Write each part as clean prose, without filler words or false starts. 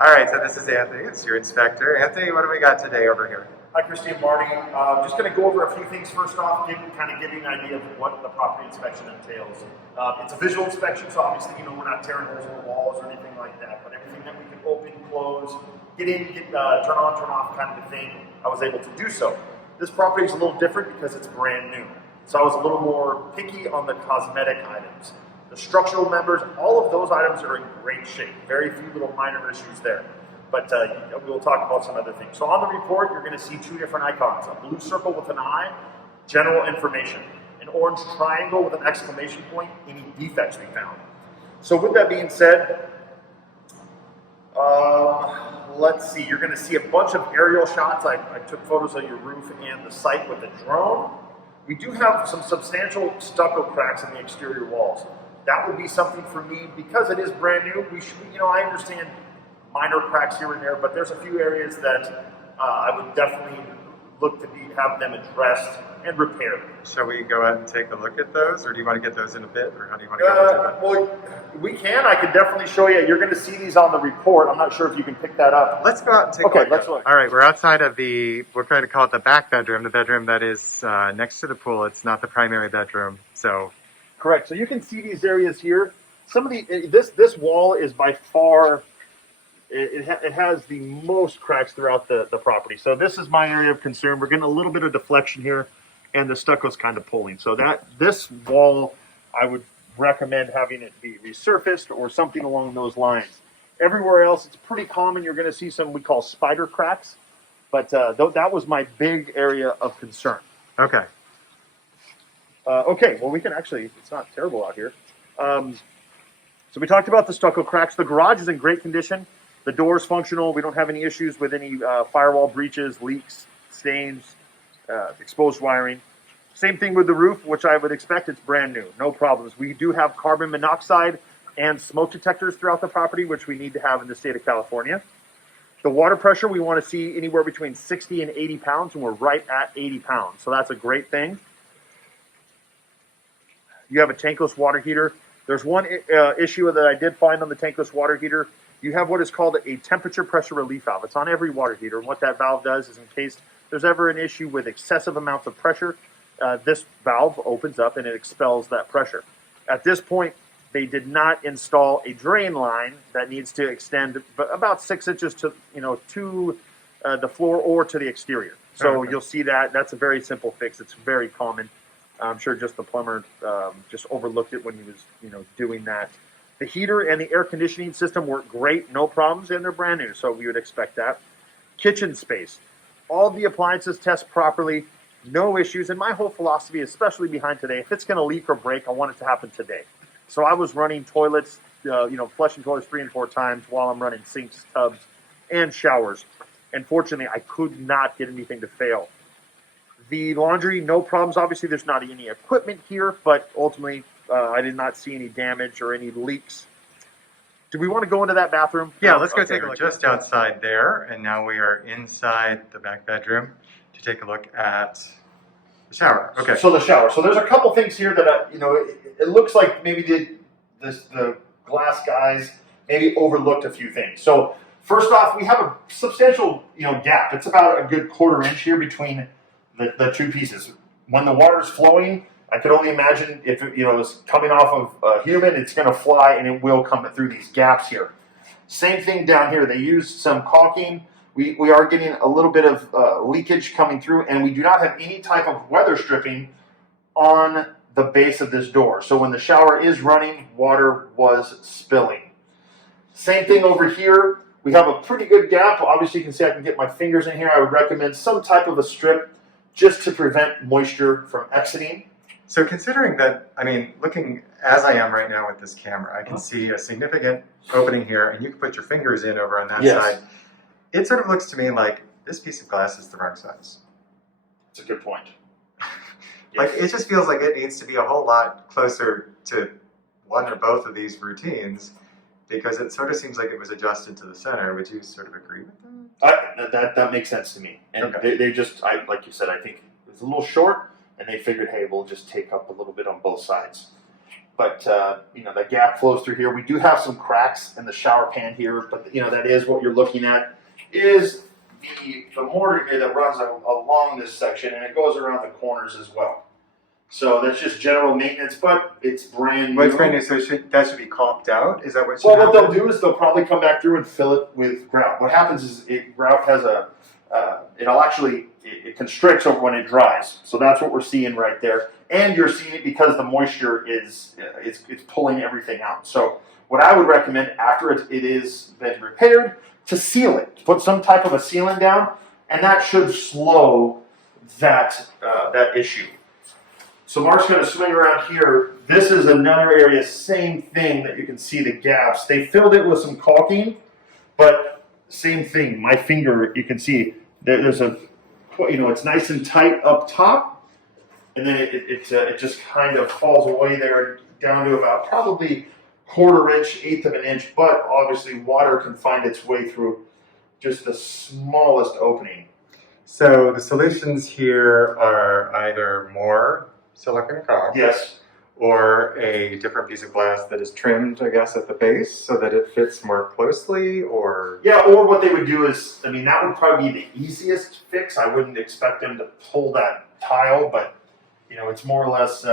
All right, so this is Anthony. It's your inspector. Anthony, what do we got today over here? Hi, Christy and Marty. Just going to go over a few things first off, kind of give you an idea of what the property inspection entails. It's a visual inspection, so obviously, we're not tearing holes in the walls or anything like that, but everything that we can open, close, get in, turn on, turn off kind of a thing, I was able to do so. This property is a little different because it's brand new. So I was a little more picky on the cosmetic items. The structural members, all of those items are in great shape. Very few little minor issues there. But we'll talk about some other things. So on the report, you're going to see two different icons. A blue circle with an eye, general information. An orange triangle with an exclamation point, any defects we found. So with that being said, let's see. You're going to see a bunch of aerial shots. I took photos of your roof and the site with a drone. We do have some substantial stucco cracks in the exterior walls. That would be something for me, because it is brand new, we should, I understand minor cracks here and there, but there's a few areas that I would definitely look to have them addressed and repaired. Shall we go out and take a look at those, or do you want to get those in a bit, or how do you want to go into it? Well, we can. I can definitely show you. You're going to see these on the report. I'm not sure if you can pick that up. Let's go out and take a look. Okay, let's look. All right, we're outside of we're going to call it the back bedroom, the bedroom that is next to the pool. It's not the primary bedroom, so. Correct. So you can see these areas here. Some of this wall is by far, it has the most cracks throughout the property. So this is my area of concern. We're getting a little bit of deflection here, and the stucco's kind of pulling. So this wall, I would recommend having it be resurfaced or something along those lines. Everywhere else, it's pretty common. You're going to see some we call spider cracks, but that was my big area of concern. Okay. Okay, well, we can actually, it's not terrible out here. So we talked about the stucco cracks. The garage is in great condition. The door is functional. We don't have any issues with any firewall breaches, leaks, stains, exposed wiring. Same thing with the roof, which I would expect. It's brand new. No problems. We do have carbon monoxide and smoke detectors throughout the property, which we need to have in the state of California. The water pressure, we want to see anywhere between 60 and 80 pounds, and we're right at 80 pounds. So that's a great thing. You have a tankless water heater. There's one issue that I did find on the tankless water heater. You have what is called a temperature pressure relief valve. It's on every water heater. And what that valve does is, in case there's ever an issue with excessive amounts of pressure, this valve opens up and it expels that pressure. At this point, they did not install a drain line that needs to extend about 6 inches to the floor or to the exterior. So you'll see that. That's a very simple fix. It's very common. I'm sure just the plumber just overlooked it when he was, doing that. The heater and the air conditioning system work great, no problems, and they're brand new, so we would expect that. Kitchen space. All the appliances test properly, no issues, and my whole philosophy, especially behind today, if it's going to leak or break, I want it to happen today. So I was running toilets, flushing toilets 3 and 4 times while I'm running sinks, tubs, and showers. And fortunately, I could not get anything to fail. The laundry, no problems. Obviously, there's not any equipment here, but ultimately, I did not see any damage or any leaks. Do we want to go into that bathroom? Yeah, let's go take a look. Just outside there, and now we are inside the back bedroom to take a look at the shower. Okay. So the shower. So there's a couple things here that, it looks like maybe the glass guys maybe overlooked a few things. So first off, we have a substantial, gap. It's about a good 1/4 inch here between the two pieces. When the water's flowing, I could only imagine if it's coming off of a human, it's going to fly and it will come through these gaps here. Same thing down here. They used some caulking. We are getting a little bit of leakage coming through, and we do not have any type of weather stripping on the base of this door. So when the shower is running, water was spilling. Same thing over here. We have a pretty good gap. Obviously, you can see I can get my fingers in here. I would recommend some type of a strip just to prevent moisture from exiting. So considering that, looking as I am right now with this camera, I can see a significant opening here, and you can put your fingers in over on that side. It sort of looks to me like this piece of glass is the wrong size. That's a good point. It just feels like it needs to be a whole lot closer to one or both of these routines, because it sort of seems like it was adjusted to the center. Would you sort of agree with that? That makes sense to me. And okay. they just, like you said, I think it's a little short, and they figured, hey, we'll just take up a little bit on both sides. But the gap flows through here. We do have some cracks in the shower pan here, but that is what you're looking at is the mortar here that runs along this section, and it goes around the corners as well. So that's just general maintenance, but it's brand new. Well, it's brand new, so that should be caulked out? Is that what Well, what they'll do is they'll probably come back through and fill it with grout. What happens is grout has it constricts over when it dries. So that's what we're seeing right there. And you're seeing it because the moisture is it's pulling everything out. So what I would recommend after it is been repaired, to seal it, to put some type of a sealant down, and that should slow that issue. So Mark's going to swing around here. This is another area, same thing that you can see the gaps. They filled it with some caulking, but same thing. My finger, you can see there's it's nice and tight up top, and then it just kind of falls away there down to about probably 1/4 inch, 1/8 of an inch, but obviously water can find its way through just the smallest opening. So the solutions here are either more silicone caulk, yes, or a different piece of glass that is trimmed, I guess, at the base so that it fits more closely, or... Yeah, or what they would do is, that would probably be the easiest fix. I wouldn't expect them to pull that tile, but, it's more or less,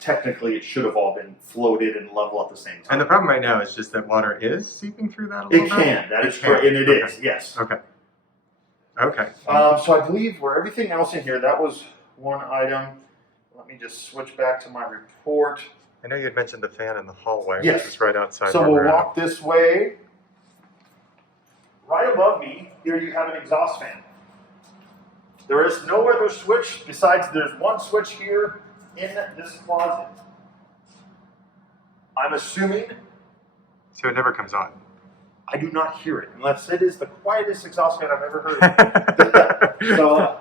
technically it should have all been floated and level at the same time. And the problem right now is just that water is seeping through that a little bit? It can, that is correct, and it is, yes. Okay. Okay. So I believe where everything else in here, that was one item. Let me just switch back to my report. I know you had mentioned the fan in the hallway, Yes. which is right outside. So we'll walk this way. Right above me, here you have an exhaust fan. There is no other switch besides there's one switch here in this closet. I'm assuming So it never comes on. I do not hear it unless it is the quietest exhaust fan I've ever heard. So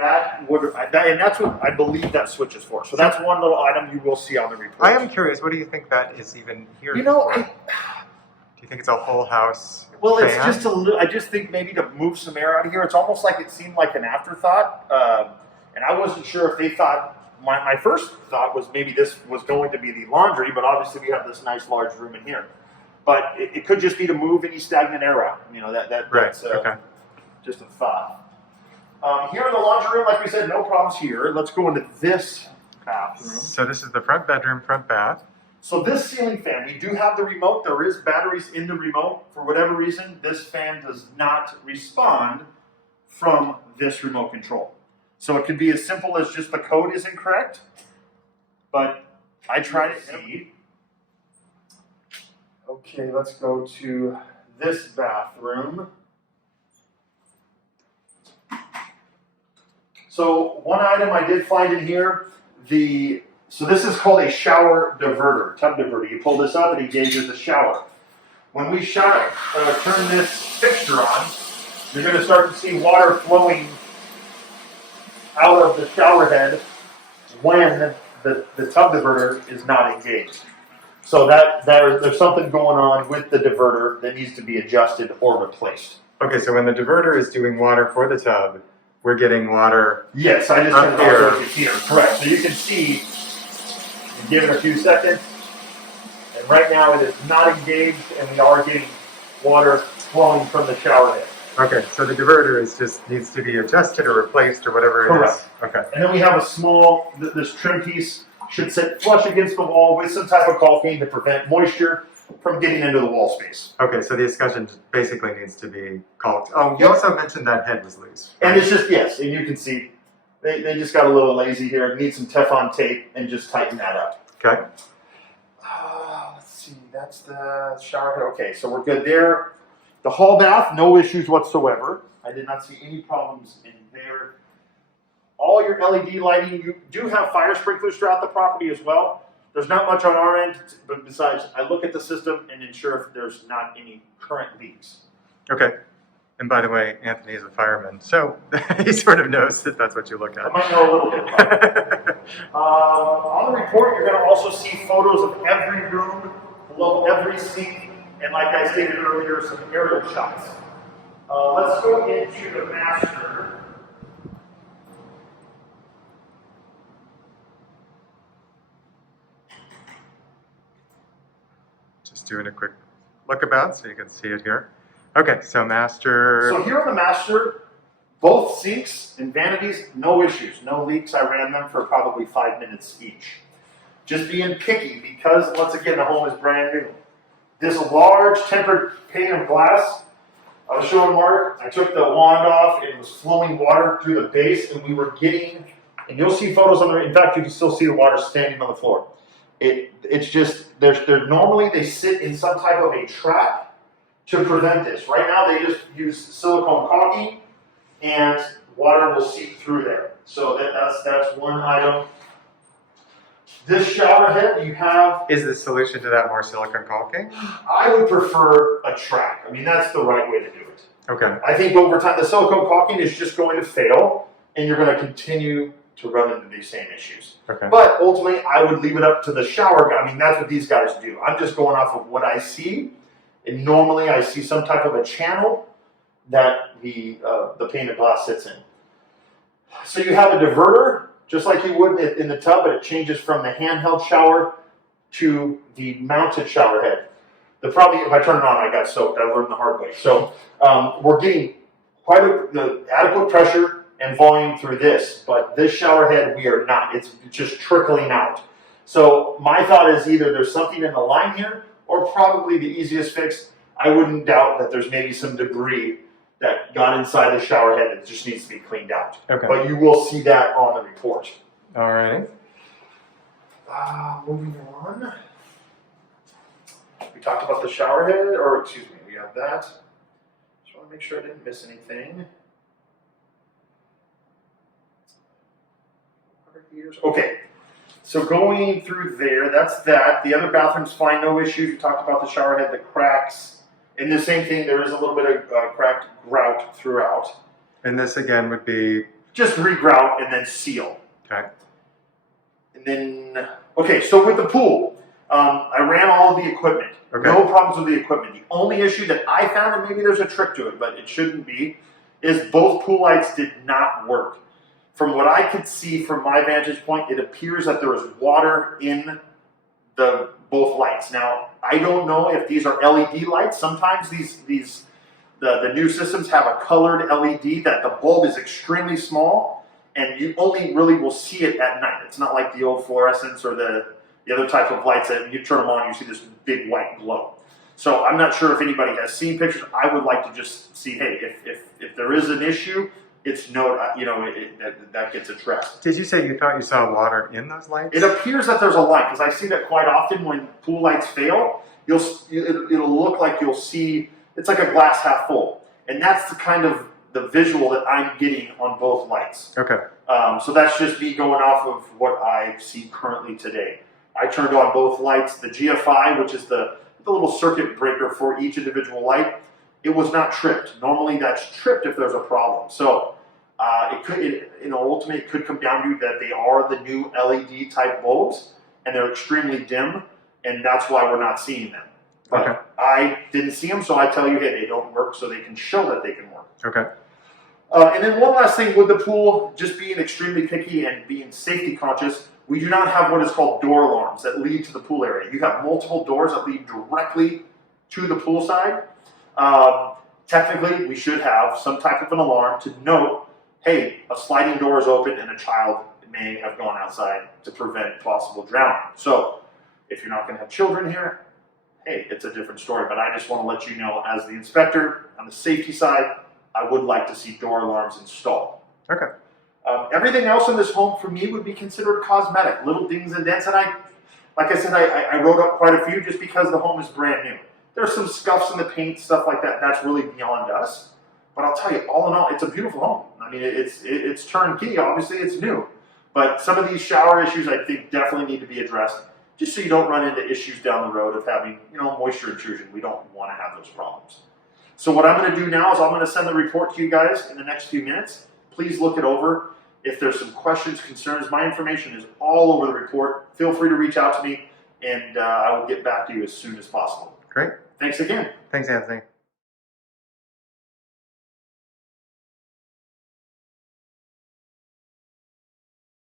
and that's what I believe that switch is for. So that's one little item you will see on the report. I am curious, what do you think that is even here for? Do you think it's a whole house Well, it's fan? just a little. I just think maybe to move some air out of here. It's almost like it seemed like an afterthought, and I wasn't sure if they thought. My first thought was maybe this was going to be the laundry, but obviously we have this nice large room in here. But it could just be to move any stagnant air out. That's okay. just a thought. Here in the laundry room, like we said, no problems here. Let's go into this bathroom. So this is the front bedroom, front bath. So this ceiling fan, we do have the remote. There is batteries in the remote. For whatever reason, this fan does not respond from this remote control. So it could be as simple as just the code is incorrect. But I tried it. Okay, let's go to this bathroom. So one item I did find in here, so this is called a shower diverter, tub diverter. You pull this up and it engages the shower. When we turn this fixture on, you're going to start to see water flowing out of the shower head when the tub diverter is not engaged. So there's something going on with the diverter that needs to be adjusted or replaced. Okay, so when the diverter is doing water for the tub, we're getting water. Yes, I just turned it on here. Correct. So you can see, give it a few seconds, and right now it is not engaged, and we are getting water flowing from the shower head. Okay, so the diverter needs to be adjusted or replaced or whatever it is. Okay. And then we have a small, this trim piece should sit flush against the wall with some type of caulking to prevent moisture from getting into the wall space. Okay, so the escutcheon basically needs to be caulked. Oh, you also mentioned that head was loose. Right? And it's just, yes, and you can see they just got a little lazy here. Need some Teflon tape and just tighten that up. Okay. Let's see, that's the shower head. Okay, so we're good there. The hall bath, no issues whatsoever. I did not see any problems in there. All your LED lighting, you do have fire sprinklers throughout the property as well. There's not much on our end, but besides, I look at the system and ensure if there's not any current leaks. Okay. And by the way, Anthony is a fireman, so he sort of knows that that's what you look I at. might know a little bit about it. On the report, you're going to also see photos of every room, below every sink, and like I stated earlier, some aerial shots. Let's go into the master. doing a quick look about so you can see it here. Okay, so master. So here on the master, both sinks and vanities, no issues, no leaks. I ran them for probably 5 minutes each. Just being picky because, once again, the home is brand new. This large tempered pane of glass, I was showing Mark, I took the wand off, and it was flowing water through the base, and we were getting, and you'll see photos on there, in fact, you can still see the water standing on the floor. It's just, normally they sit in some type of a trap to prevent this. Right now they just use silicone caulking, and water will seep through there. So that's one item. This shower head you have. Is the solution to that more silicone caulking? I would prefer a track. I mean, that's the right way to do it. Okay. I think over time, the silicone caulking is just going to fail, and you're going to continue to run into these same issues. Okay. But ultimately, I would leave it up to the shower guy. I mean, that's what these guys do. I'm just going off of what I see, and normally I see some type of a channel that the pane of glass sits in. So you have a diverter, just like you would in the tub, but it changes from the handheld shower to the mounted shower head. The problem, if I turn it on, I got soaked. I learned the hard way. So we're getting quite the adequate pressure and volume through this, but this shower head we are not. It's just trickling out. So my thought is either there's something in the line here, or probably the easiest fix, I wouldn't doubt that there's maybe some debris that got inside the shower head that just needs to be cleaned out. Okay. But you will see that on the report. All right. Moving on. We talked about the shower head, or excuse me, we have that. Just want to make sure I didn't miss anything. Water heaters. Okay. So going through there, that's that. The other bathroom's fine, no issues. We talked about the shower head, the cracks. And the same thing, there is a little bit of cracked grout throughout. And this again would be? Just re-grout and then seal. Okay. And then, okay, so with the pool, I ran all of the equipment. Okay. No problems with the equipment. The only issue that I found, and maybe there's a trick to it, but it shouldn't be, is both pool lights did not work. From what I could see from my vantage point, it appears that there was water in both lights. Now, I don't know if these are LED lights. Sometimes the new systems have a colored LED that the bulb is extremely small, and you only really will see it at night. It's not like the old fluorescents or the other type of lights that when you turn them on, you see this big white glow. So I'm not sure if anybody has seen pictures. I would like to just see, hey, if there is an issue, it's that gets addressed. Did you say you thought you saw water in those lights? It appears that there's a light, because I see that quite often when pool lights fail. It'll look like you'll see, it's like a glass half full, and that's the kind of the visual that I'm getting on both lights. Okay. So that's just me going off of what I see currently today. I turned on both lights. The GFI, which is the little circuit breaker for each individual light, it was not tripped. Normally that's tripped if there's a problem. So ultimately it could come down to that they are the new LED type bulbs, and they're extremely dim, and that's why we're not seeing them. But okay. I didn't see them, so I tell you, hey, they don't work, so they can show that they can work. Okay. And then one last thing with the pool, just being extremely picky and being safety conscious, we do not have what is called door alarms that lead to the pool area. You have multiple doors that lead directly to the pool side. Technically, we should have some type of an alarm to note, hey, a sliding door is open and a child may have gone outside to prevent possible drowning. So if you're not going to have children here, hey, it's a different story. But I just want to let you know, as the inspector on the safety side, I would like to see door alarms installed. Okay. Everything else in this home for me would be considered cosmetic, little dings and dents. And like I said, I wrote up quite a few just because the home is brand new. There's some scuffs in the paint, stuff like that. That's really beyond us. But I'll tell you, all in all, it's a beautiful home. I mean, it's turnkey. Obviously, it's new. But some of these shower issues, I think, definitely need to be addressed, just so you don't run into issues down the road of having, moisture intrusion. We don't want to have those problems. So what I'm going to do now is I'm going to send the report to you guys in the next few minutes. Please look it over. If there's some questions, concerns, my information is all over the report. Feel free to reach out to me, and I will get back to you as soon as possible. Great. Thanks again. Thanks, Anthony.